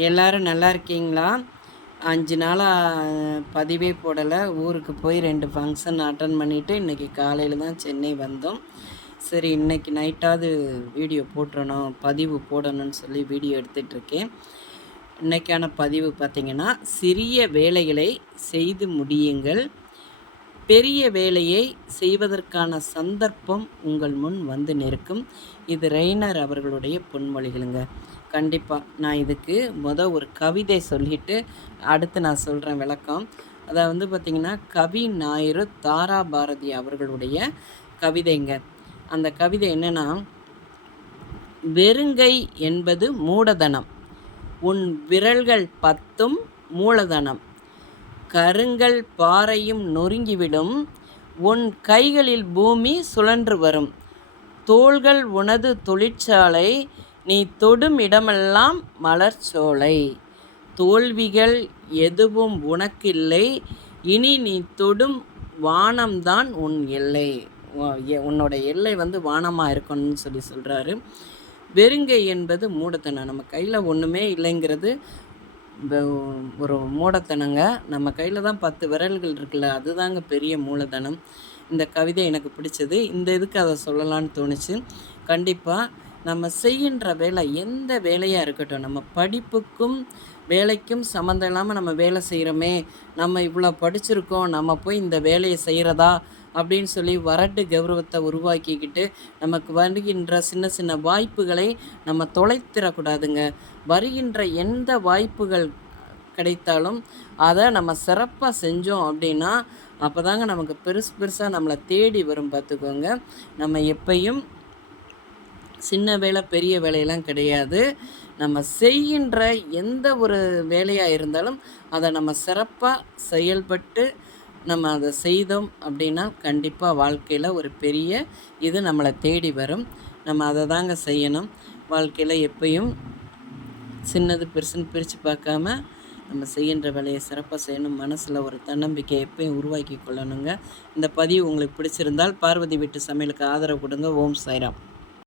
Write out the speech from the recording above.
எல்லாரும் நல்லா இருக்கீங்களா? 5 நாளா பதிவே போடல. ஊருக்கு போய் 2 ஃபங்ஷன் அட்டெண்ட் பண்ணிட்டு, இன்னைக்கு காலையில தான் சென்னை வந்தோம். சரி இன்னைக்கு நைட்டாவது வீடியோ போட்டுறணும், பதிவு போடணும்னு சொல்லி வீடியோ எடுத்துட்ருக்கேன். இன்னைக்கான பதிவு பார்த்திங்கன்னா, சிறிய வேலைகளை செய்து முடியுங்கள். பெரிய வேலையை செய்வதற்கான சந்தர்ப்பம் உங்கள் முன் வந்து நிற்கும். இது ரெய்னர் அவர்களுடைய பொன்மொழிகளுங்க. கண்டிப்பாக நான் இதுக்கு ஒரு கவிதை சொல்லிவிட்டு அடுத்து நான் சொல்கிறேன் விளக்கம். அதை வந்து பார்த்திங்கன்னா, கவி ஞாயிறு தாரா பாரதி அவர்களுடைய கவிதைங்க. அந்த கவிதை என்னென்னா, வெறுங்கை என்பது மூடதனம், உன் விரல்கள் 10ம் மூலதனம், கருங்கல் பாறையும் நொறுங்கிவிடும், உன் கைகளில் பூமி சுழன்று வரும், தோள்கள் உனது தொழிற்சாலை, நீ தொடும் இடமெல்லாம் மலர்ச்சோலை, தோல்விகள் எதுவும் உனக்கில்லை, இனி நீ தொடும் வானம்தான் உன் எல்லை. உன்னோட எல்லை வந்து வானமாக இருக்கணும்னு சொல்கிறாரு. வெறுங்கை என்பது மூடத்தனம். நம்ம கையில் ஒன்றுமே இல்லைங்கிறது ஒரு மூடத்தனங்க. நம்ம கையில் தான் 10 விரல்கள் இருக்குல்ல, அதுதாங்க பெரிய மூலதனம். இந்த கவிதை எனக்கு பிடிச்சது. இந்த இதுக்கு அதை சொல்லலான்னு தோணுச்சு. கண்டிப்பாக நம்ம செய்கின்ற வேலை எந்த வேலையாக இருக்கட்டும், நம்ம படிப்புக்கும் வேலைக்கும் சம்மந்தம் இல்லாமல் நம்ம வேலை செய்கிறோமே, நம்ம இவ்வளோ படிச்சிருக்கோம், நம்ம போய் இந்த வேலையை செய்கிறதா அப்படின்னு சொல்லி வரட்டு கௌரவத்தை உருவாக்கிக்கிட்டு நமக்கு வருகின்ற சின்ன சின்ன வாய்ப்புகளை நம்ம தொலைத்திடக்கூடாதுங்க. வருகின்ற எந்த வாய்ப்புகள் கிடைத்தாலும் அதை நம்ம சிறப்பாக செஞ்சோம் அப்படின்னா அப்போ தாங்க நமக்கு பெருசாக நம்மளை தேடி வரும். பார்த்துக்கோங்க, நம்ம எப்பையும் சின்ன வேலை பெரிய வேலையெல்லாம் கிடையாது. நம்ம செய்கின்ற எந்த ஒரு வேலையாக இருந்தாலும் அதை நம்ம சிறப்பாக செயல்பட்டு நம்ம அதை செய்தோம் அப்படின்னா கண்டிப்பாக வாழ்க்கையில் ஒரு பெரிய இது நம்மளை தேடி வரும். நம்ம அதை தாங்க செய்யணும். வாழ்க்கையில் எப்பயும் சின்னது பெருசுன்னு பிரித்து பார்க்காம நம்ம செய்கின்ற வேலையை சிறப்பாக செய்யணும். மனசில் ஒரு தன்னம்பிக்கை எப்பயும் உருவாக்கி கொள்ளணுங்க. இந்த பதிவு உங்களுக்கு பிடிச்சிருந்தால் பார்வதி வீட்டு சமையலுக்கு ஆதரவு கொடுங்க. ஓம் சாய்ராம்.